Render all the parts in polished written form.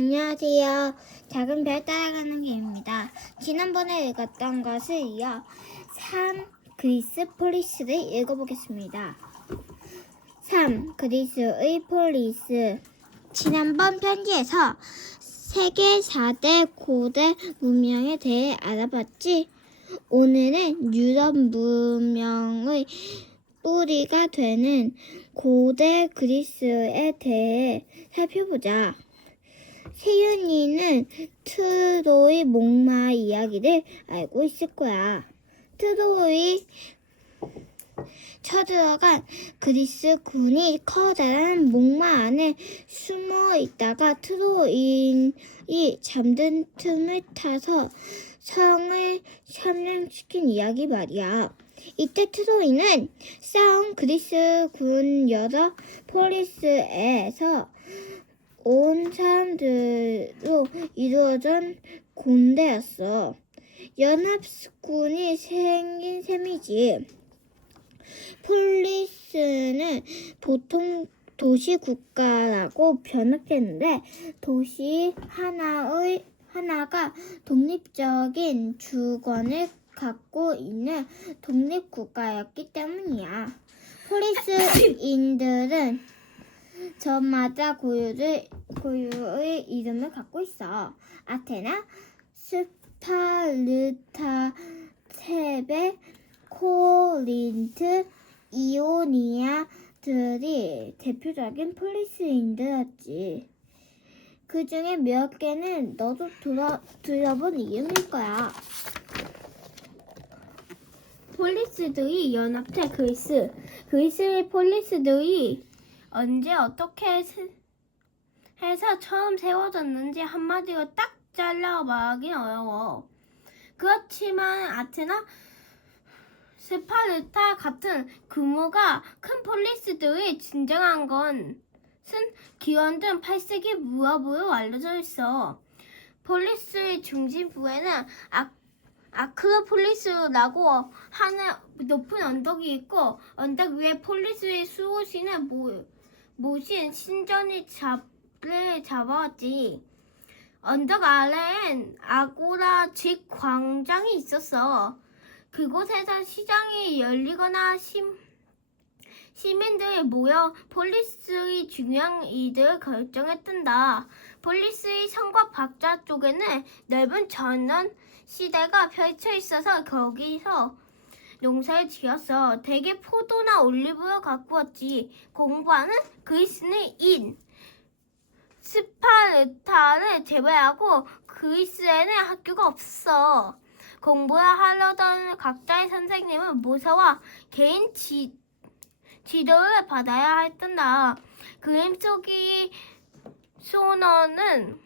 안녕하세요. 작은 별 따라가는 길입니다. 지난번에 읽었던 것을 이어 3. 그리스 폴리스를 읽어보겠습니다. 3. 그리스의 폴리스. 지난번 편지에서 세계 4대 고대 문명에 대해 알아봤지? 오늘은 유럽 문명의 뿌리가 되는 고대 그리스에 대해 살펴보자. 세윤이는 트로이 목마 이야기를 알고 있을 거야. 트로이 쳐들어간 그리스 군이 커다란 목마 안에 숨어 있다가 트로이인이 잠든 틈을 타서 성을 점령시킨 이야기 말이야. 이때 트로이는 싸운 그리스 군 여러 폴리스에서 온 사람들로 이루어진 군대였어. 연합군이 생긴 셈이지. 폴리스는 보통 도시 국가라고 번역했는데 도시 하나가 독립적인 주권을 갖고 있는 독립국가였기 때문이야. 폴리스인들은 저마다 고유의 이름을 갖고 있어. 아테나, 스파르타, 테베, 코린트, 이오니아들이 대표적인 폴리스인들이었지. 그 중에 몇 개는 너도 들어본 이름일 거야. 폴리스들이 연합체 그리스의 폴리스들이 언제 어떻게 해서 처음 세워졌는지 한마디로 딱 잘라 말하긴 어려워. 그렇지만 아테나, 스파르타 같은 규모가 큰 폴리스들이 진정한 것은 기원전 8세기 무렵으로 알려져 있어. 폴리스의 중심부에는 아크로폴리스라고 하는 높은 언덕이 있고 언덕 위에 폴리스의 수호신을 모신 신전이 잡아왔지. 언덕 아래엔 아고라 즉 광장이 있었어. 그곳에서 시장이 열리거나 시민들이 모여 폴리스의 중요한 일들을 결정했단다. 폴리스의 성과 박자 쪽에는 넓은 전원 시대가 펼쳐 있어서 거기서 농사를 지었어. 대개 포도나 올리브를 갖고 왔지. 공부하는 그리스는 인. 스파르타를 제외하고 그리스에는 학교가 없어. 공부를 하려던 각자의 선생님은 모사와 개인 지도를 받아야 했단다. 그림 속의 소너는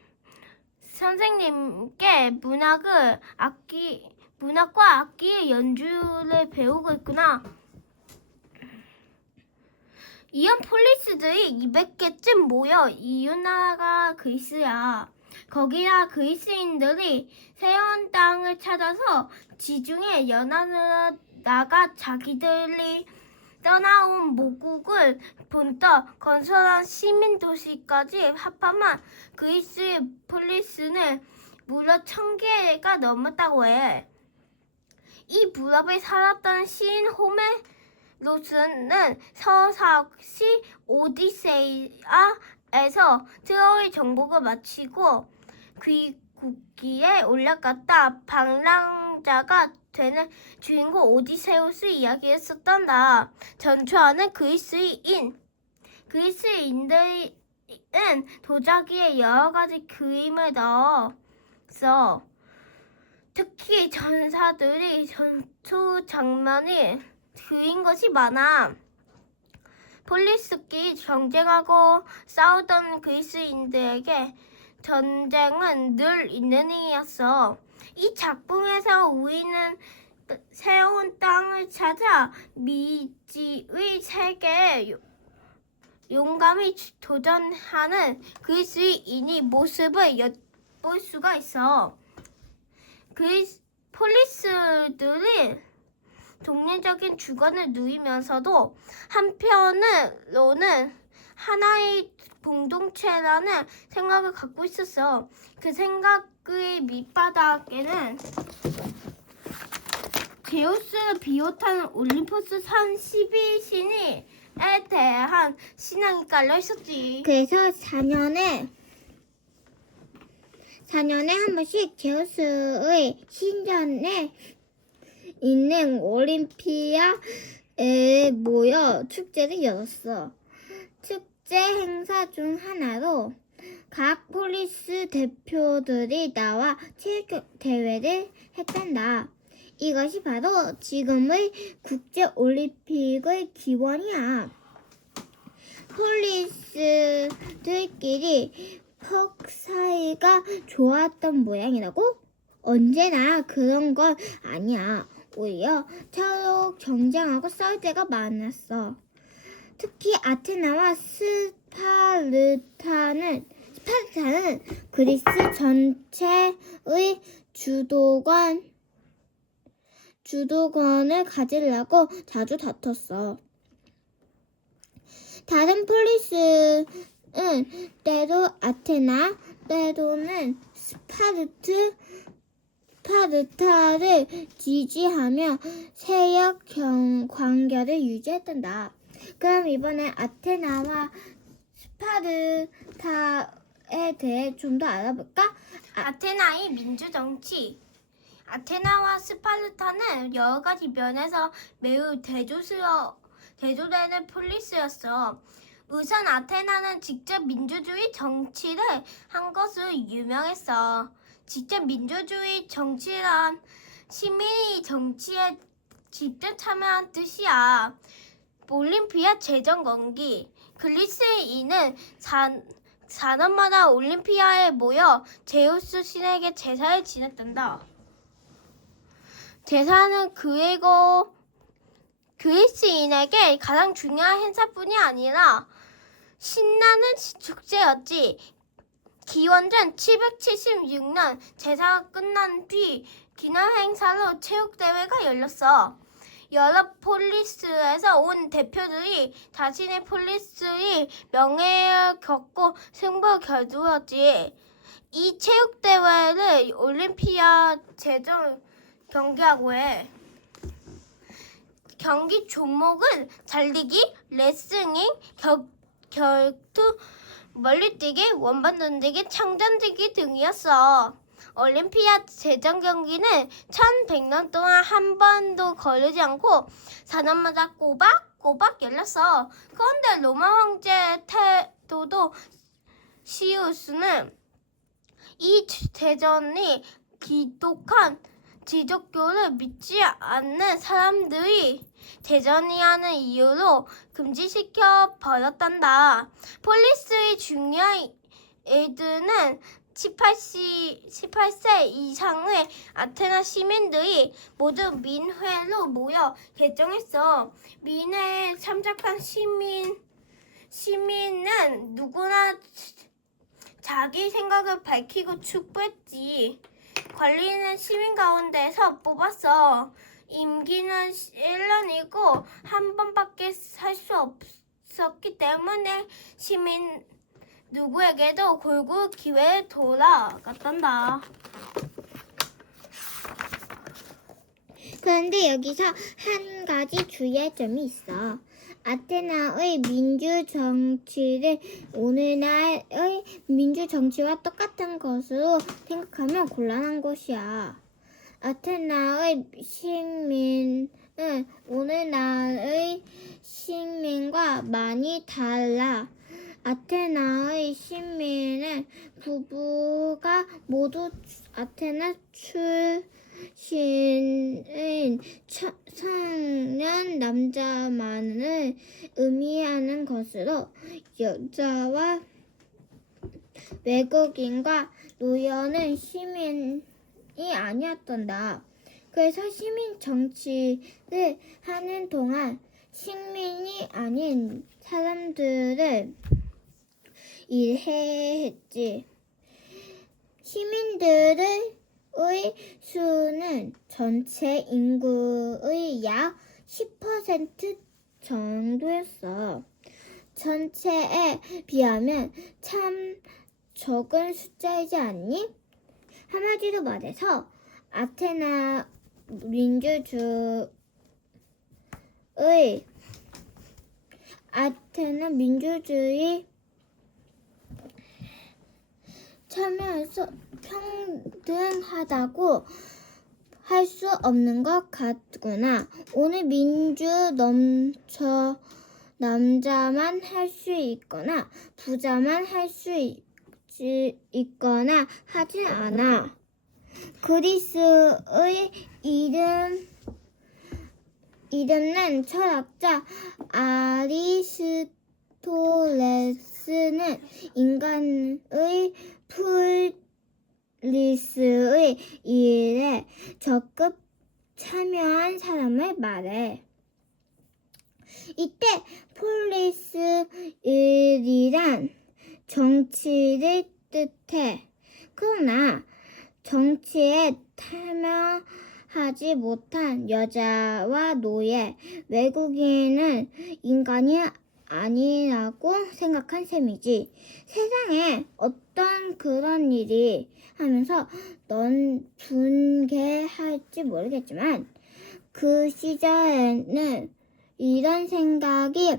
선생님께 문학과 악기의 연주를 배우고 있구나. 이런 폴리스들이 200개쯤 모여 이웃 나라가 그리스야. 거기다 그리스인들이 새로운 땅을 찾아서 지중해 연안으로 나가 자기들이 떠나온 모국을 본떠 건설한 시민도시까지 합하면 그리스의 폴리스는 무려 1000개가 넘었다고 해. 이 무렵에 살았던 시인 호메로스는 서사시 오디세이아에서 트로이 정복을 마치고 귀국기에 올라갔다 방랑자가 되는 주인공 오디세우스 이야기를 썼단다. 전투하는 그리스인들은 도자기에 여러 가지 그림을 넣었어. 특히 전사들이 전투 장면이 그린 것이 많아. 폴리스끼리 경쟁하고 싸우던 그리스인들에게 전쟁은 늘 있는 일이었어. 이 작품에서 우리는 새로운 땅을 찾아 미지의 세계에 용감히 도전하는 그리스인의 모습을 엿볼 수가 있어. 폴리스들이 독립적인 주권을 누리면서도 한편으로는 하나의 공동체라는 생각을 갖고 있었어. 그 생각의 밑바닥에는 제우스를 비롯한 올림포스 산 12신에 대한 신앙이 깔려 있었지. 그래서 4년에 한 번씩 제우스의 신전에 있는 올림피아에 모여 축제를 열었어. 축제 행사 중 하나로 각 폴리스 대표들이 나와 체육 대회를 했단다. 이것이 바로 지금의 국제 올림픽의 기원이야. 폴리스들끼리 퍽 사이가 좋았던 모양이라고? 언제나 그런 건 아니야. 오히려 서로 경쟁하고 싸울 때가 많았어. 특히 아테나와 스파르타는 그리스 전체의 주도권을 가지려고 자주 다퉜어. 다른 폴리스는 때로 아테나, 때로는 스파르타를 지지하며 세력 관계를 유지했단다. 그럼 이번에 아테나와 스파르타에 대해 좀 더 알아볼까? 아테나의 민주정치. 아테나와 스파르타는 여러 가지 면에서 매우 대조되는 폴리스였어. 우선 아테나는 직접 민주주의 정치를 한 것으로 유명했어. 직접 민주주의 정치란 시민이 정치에 직접 참여한 뜻이야. 올림피아 제정 건기. 그리스인은 4년마다 올림피아에 모여 제우스 신에게 제사를 지냈단다. 제사는 그리스인에게 가장 중요한 행사뿐이 아니라 신나는 축제였지. 기원전 776년 제사가 끝난 뒤 기념 행사로 체육대회가 열렸어. 여러 폴리스에서 온 대표들이 자신의 폴리스의 명예를 겪고 승부를 겨루었지. 이 체육대회를 올림피아 제정 경기라고 해. 경기 종목은 달리기, 레슬링, 격투, 멀리뛰기, 원반 던지기, 창던지기 등이었어. 올림피아 제정 경기는 1100년 동안 한 번도 거르지 않고 4년마다 꼬박꼬박 열렸어. 그런데 로마 황제 테오도 시우스는 이 대전이 기독한 기독교를 믿지 않는 사람들이 대전이라는 이유로 금지시켜 버렸단다. 폴리스의 중요한 일들은 18세 이상의 아테나 시민들이 모두 민회로 모여 결정했어. 민회에 참석한 시민은 누구나 자기 생각을 밝히고 축구했지. 관리는 시민 가운데서 뽑았어. 임기는 1년이고 한 번밖에 살 수 없었기 때문에 시민 누구에게도 골고루 기회에 돌아갔단다. 그런데 여기서 한 가지 주의할 점이 있어. 아테나의 민주정치를 오늘날의 민주정치와 똑같은 것으로 생각하면 곤란한 것이야. 아테나의 식민은 오늘날의 식민과 많이 달라. 아테나의 시민은 부부가 모두 아테나 출신인 청년 남자만을 의미하는 것으로 여자와 외국인과 노예는 시민이 아니었단다. 그래서 시민 정치를 하는 동안 식민이 아닌 사람들을 일해했지. 시민들의 수는 전체 인구의 약 10% 정도였어. 전체에 비하면 참 적은 숫자이지 않니? 한마디로 말해서 아테나 민주주의 참여해서 평등하다고 할 수 없는 것 같구나. 오늘 민주 넘쳐 남자만 할 수 있거나 부자만 할 수 있거나 하진 않아. 그리스의 이름난 철학자 아리스토텔레스는 인간의 폴리스의 일에 적극 참여한 사람을 말해. 이때 폴리스 일이란 정치를 뜻해. 그러나 정치에 참여하지 못한 여자와 노예, 외국인은 인간이 아니라고 생각한 셈이지. 세상에 어떤 그런 일이 하면서 넌 분개할지 모르겠지만 그 시절에는 이런 생각이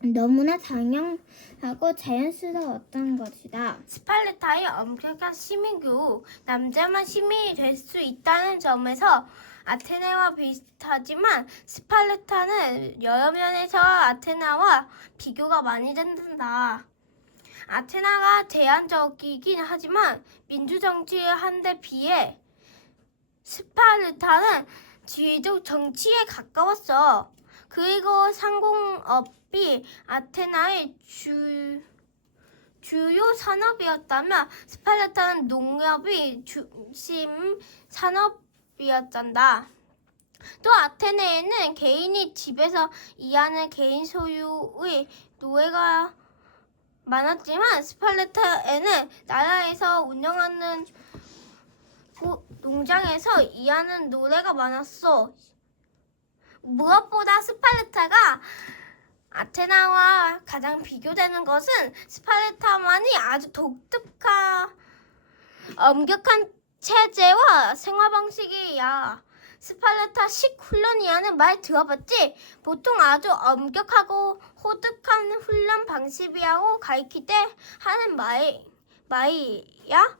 너무나 당연하고 자연스러웠던 것이다. 스파르타의 엄격한 시민교육, 남자만 시민이 될 수 있다는 점에서 아테네와 비슷하지만 스파르타는 여러 면에서 아테나와 비교가 많이 된다. 아테나가 제한적이긴 하지만 민주정치의 한데 비해 스파르타는 지휘적 정치에 가까웠어. 그리고 상공업이 아테나의 주요 산업이었다면 스파르타는 농업이 중심 산업이었단다. 또 아테네에는 개인이 집에서 일하는 개인 소유의 노예가 많았지만 스파르타에는 나라에서 운영하는 농장에서 일하는 노예가 많았어. 무엇보다 스파르타가 아테나와 가장 비교되는 것은 스파르타만이 아주 독특한 엄격한 체제와 생활 방식이야. 스파르타식 훈련이라는 말 들어봤지? 보통 아주 엄격하고 호득한 훈련 방식이라고 가르칠 때 하는 말이야.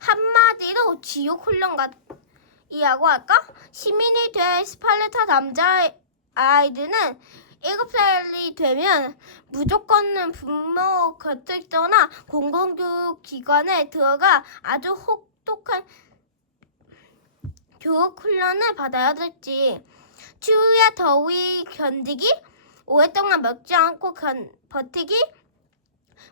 한마디로 지옥 훈련 이라고 할까? 시민이 될 스파르타 남자아이들은 7살이 되면 무조건 부모 곁을 떠나 공공교육기관에 들어가 아주 혹독한 교육훈련을 받아야 됐지. 추위와 더위 견디기, 오랫동안 먹지 않고 버티기,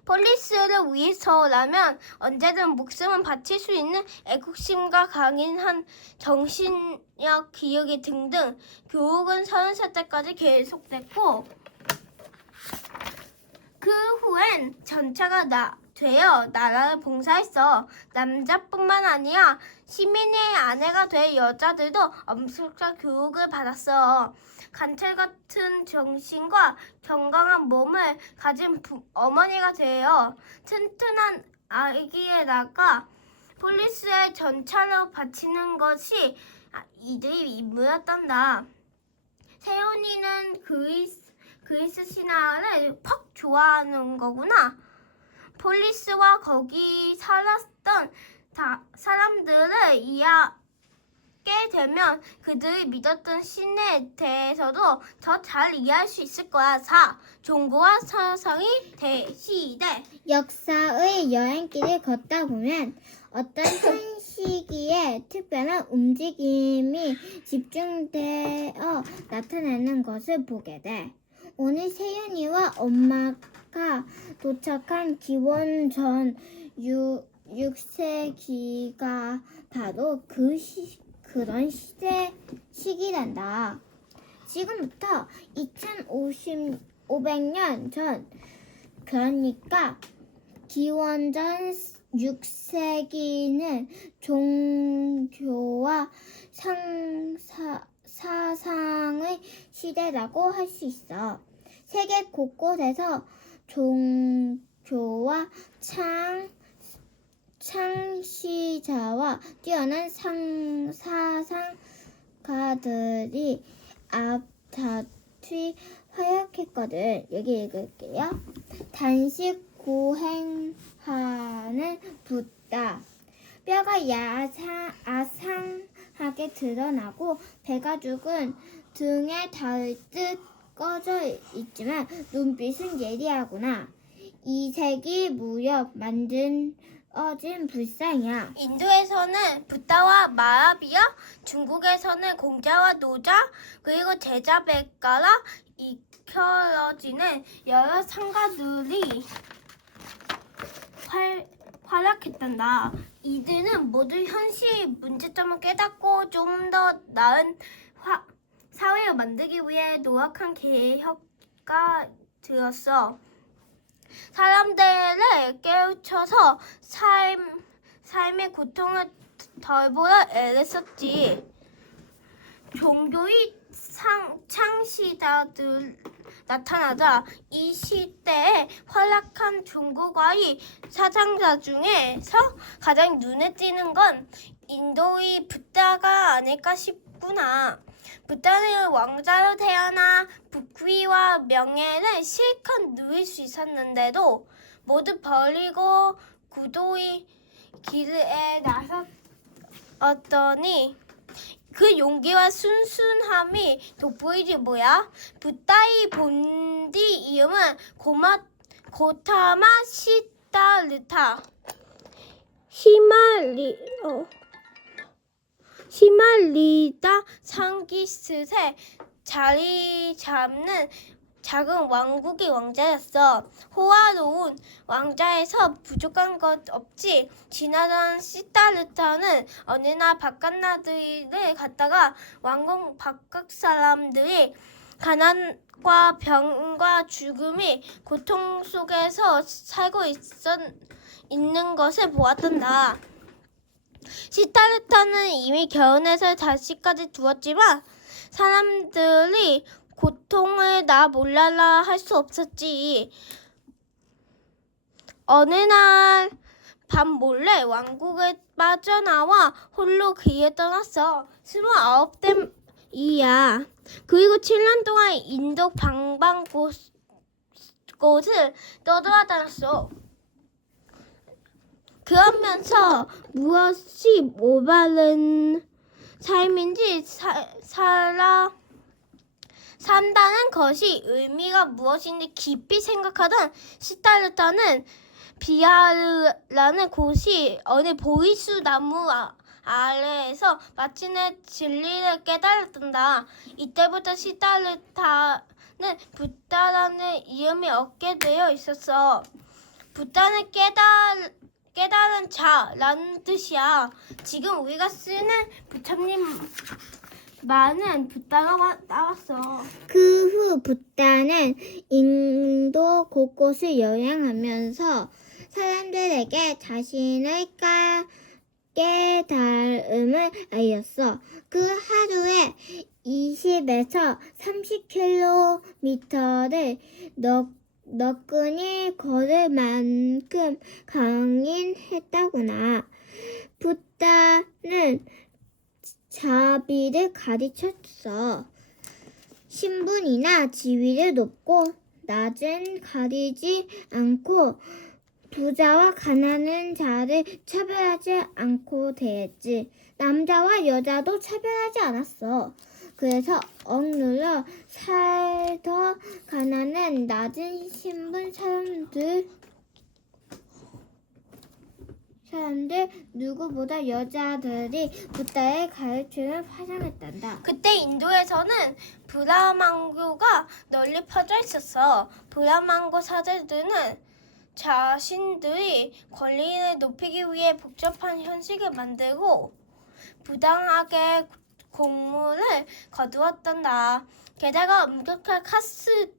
폴리스를 위해서라면 언제든 목숨을 바칠 수 있는 애국심과 강인한 정신력 기억이 등등 교육은 30살 때까지 계속됐고 그 후엔 전차가 되어 나라를 봉사했어. 남자뿐만 아니라 시민의 아내가 될 여자들도 엄격한 교육을 받았어. 간철 같은 정신과 건강한 몸을 가진 어머니가 되어 튼튼한 아기에다가 폴리스의 전차를 바치는 것이 이들의 임무였단다. 세훈이는 그리스 신화를 퍽 좋아하는 거구나. 폴리스와 거기 살았던 사람들을 이해하게 되면 그들이 믿었던 신에 대해서도 더 잘 이해할 수 있을 거야. 4. 종교와 사상의 대시대. 역사의 여행길을 걷다 보면 어떤 한 시기에 특별한 움직임이 집중되어 나타나는 것을 보게 돼. 오늘 세윤이와 엄마가 도착한 기원전 6세기가 바로 그런 시기란다. 지금부터 2500년 전, 그러니까 기원전 6세기는 종교와 사상의 시대라고 할 수 있어. 세계 곳곳에서 종교와 창시자와 뛰어난 사상가들이 앞다투이 활약했거든. 여기 읽을게요. 단식 고행하는 붓다. 뼈가 아상하게 드러나고 배가 죽은 등에 닿을 듯 꺼져 있지만 눈빛은 예리하구나. 이색이 무렵 만들어진 불상이야. 인도에서는 붓다와 마하비아, 중국에서는 공자와 노자, 그리고 제자백가라 이끌어지는 여러 상가들이 활약했단다. 이들은 모두 현실 문제점을 깨닫고 좀 더 나은 사회를 만들기 위해 노력한 개혁가들었어. 사람들을 깨우쳐서 삶의 고통을 덜 보려 애를 썼지. 종교의 창시자들 나타나자 이 시대에 활약한 종교가의 사상자 중에서 가장 눈에 띄는 건 인도의 붓다가 아닐까 싶구나. 붓다는 왕자로 태어나 부귀와 명예를 실컷 누릴 수 있었는데도 모두 버리고 구도의 길에 나섰더니 그 용기와 순순함이 돋보이지 뭐야? 붓다의 본디 이름은 고타마 시다르타. 히말리다 상기스에 자리 잡는 작은 왕국의 왕자였어. 호화로운 왕자에서 부족한 것 없지. 지나던 시다르타는 어느 날 바깥나들이를 갔다가 왕궁 바깥 사람들이 가난과 병과 죽음이 고통 속에서 살고 있는 것을 보았단다. 시다르타는 이미 결혼해서 자식까지 두었지만 사람들이 고통을 나 몰라라 할 수 없었지. 어느 날 밤 몰래 왕국을 빠져나와 홀로 길에 떠났어. 29대이야. 그리고 7년 동안 인도 방방곳곳을 떠돌아다녔어. 그러면서 무엇이 올바른 삶인지 산다는 것이 의미가 무엇인지 깊이 생각하던 시다르타는 비하르라는 곳이 어느 보리수 나무 아래에서 마침내 진리를 깨달았단다. 이때부터 시다르타는 붓다라는 이름이 얻게 되어 있었어. 붓다는 깨달은 자라는 뜻이야. 지금 우리가 쓰는 부처님 많은 붓다가 나왔어. 그 후 붓다는 인도 곳곳을 여행하면서 사람들에게 자신의 깨달음을 알렸어. 그 하루에 20에서 30km를 너끈히 걸을 만큼 강인했다구나. 붓다는 자비를 가르쳤어. 신분이나 지위를 높고 낮은 가리지 않고 부자와 가난한 자를 차별하지 않고 대했지. 남자와 여자도 차별하지 않았어. 그래서 억눌러 살더 가난한 낮은 신분 사람들 누구보다 여자들이 붓다의 가르침을 환영했단다. 그때 인도에서는 브라만교가 널리 퍼져 있었어. 브라만고 사제들은 자신들이 권리를 높이기 위해 복잡한 형식을 만들고 부당하게 공물을 거두었단다. 게다가 엄격한 카스트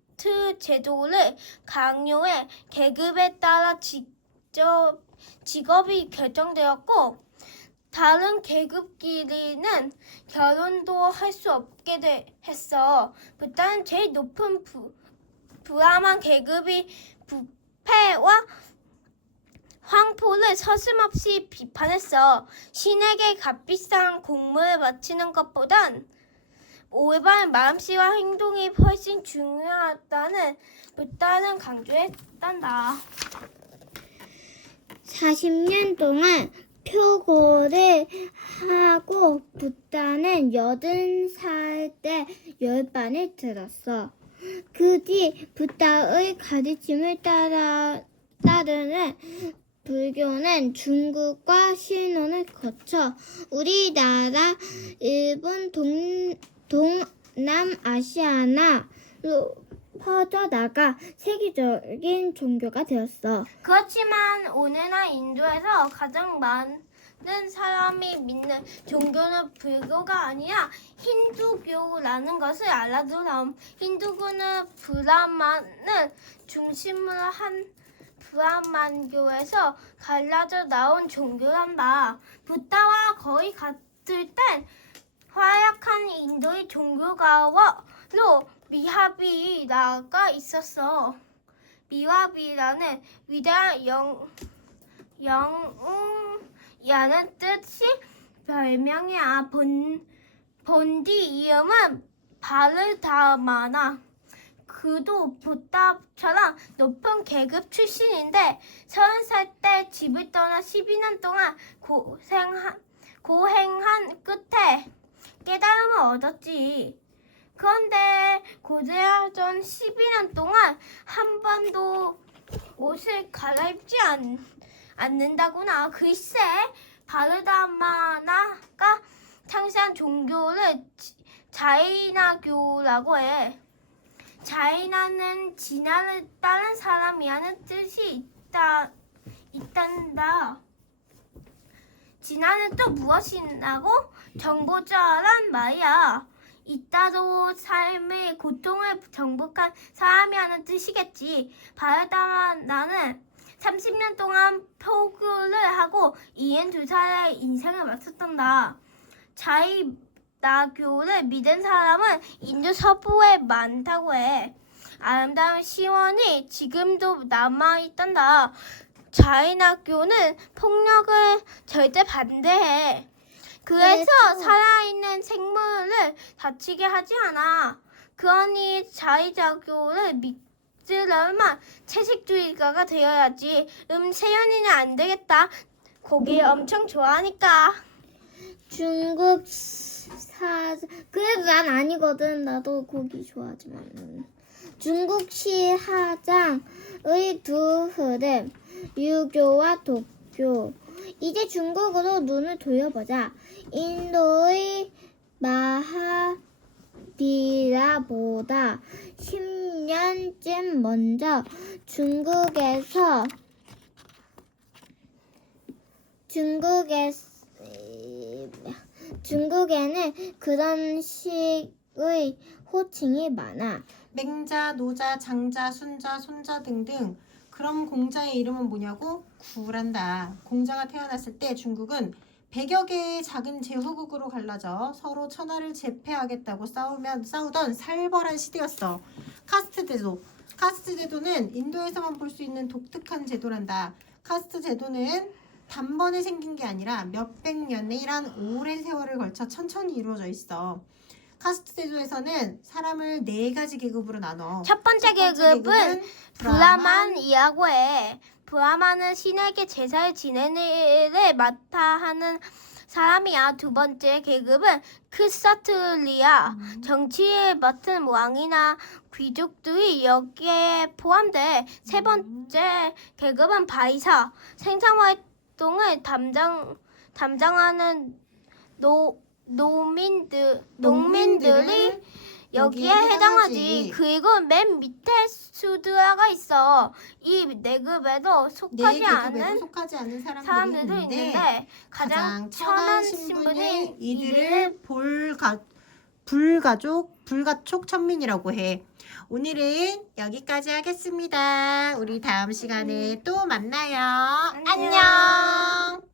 제도를 강요해 계급에 따라 직업이 결정되었고 다른 계급끼리는 결혼도 할 수 없게 했어. 붓다는 제일 높은 브라만 계급이 부패와 황포를 서슴없이 비판했어. 신에게 값비싼 공물을 바치는 것보단 올바른 마음씨와 행동이 훨씬 중요하다는 붓다는 강조했단다. 40년 동안 표고를 하고 붓다는 80살 때 열반을 들었어. 그 뒤 붓다의 가르침을 따르는 불교는 중국과 신혼을 거쳐 우리나라, 일본, 동남아시아나로 퍼져나가 세계적인 종교가 되었어. 그렇지만 오늘날 인도에서 가장 많은 사람이 믿는 종교는 불교가 아니라 힌두교라는 것을 알아두렴. 힌두교는 브라만을 중심으로 한 브라만교에서 갈라져 나온 종교란다. 붓다와 거의 같을 땐 활약한 인도의 종교가로 미하비라가 있었어. 미하비라는 위대한 영웅이라는 뜻이 별명이야. 본디 이름은 바르다마나. 그도 붓다처럼 높은 계급 출신인데 30살 때 집을 떠나 12년 동안 고행한 끝에 깨달음을 얻었지. 그런데 고대하던 12년 동안 한 번도 옷을 갈아입지 않는다구나. 글쎄, 바르다마나가 창시한 종교를 자이나교라고 해. 자이나는 진화를 따른 사람이라는 뜻이 있단다. 진화는 또 무엇이냐고? 정보자란 말이야. 이따도 삶의 고통을 정복한 사람이라는 뜻이겠지. 바르다마나는 30년 동안 포교를 하고 72살의 인생을 마쳤단다. 자이나교를 믿은 사람은 인도 서부에 많다고 해. 아름다운 시원이 지금도 남아있단다. 자이나교는 폭력을 절대 반대해. 그래서 살아있는 생물을 다치게 하지 않아. 그러니 자이나교를 믿으려면 채식주의자가 되어야지. 세연이는 안 되겠다. 고기 엄청 좋아하니까. 중국 그래도 난 아니거든. 나도 고기 좋아하지만. 중국 시하장의 두 흐름, 유교와 독교. 이제 중국으로 눈을 돌려보자. 인도의 마하비라보다 10년쯤 먼저 중국에는 그런 식의 호칭이 많아. 맹자, 노자, 장자, 순자, 손자 등등. 그럼 공자의 이름은 뭐냐고? 구란다. 공자가 태어났을 때 중국은 100여 개의 작은 제후국으로 갈라져 서로 천하를 제패하겠다고 싸우던 살벌한 시대였어. 카스트 제도. 카스트 제도는 인도에서만 볼 수 있는 독특한 제도란다. 카스트 제도는 단번에 생긴 게 아니라 몇백 년이란 오랜 세월을 걸쳐 천천히 이루어져 있어. 카스트 제도에서는 사람을 4가지 계급으로 나눠. 첫 번째 계급은 브라만이라고 해. 브라만은 신에게 제사를 지내는 일을 맡아 하는 사람이야. 두 번째 계급은 크사트리아. 정치를 맡은 왕이나 귀족들이 여기에 포함돼. 세 번째 계급은 바이사. 생산활동을 담당하는 농민들이 여기에 해당하지. 그리고 맨 밑에 수드라가 있어. 이 계급에도 속하지 않은 사람들도 있는데 가장 천한 신분인 이들을 불가촉 천민이라고 해. 오늘은 여기까지 하겠습니다. 우리 다음 시간에 또 만나요. 안녕.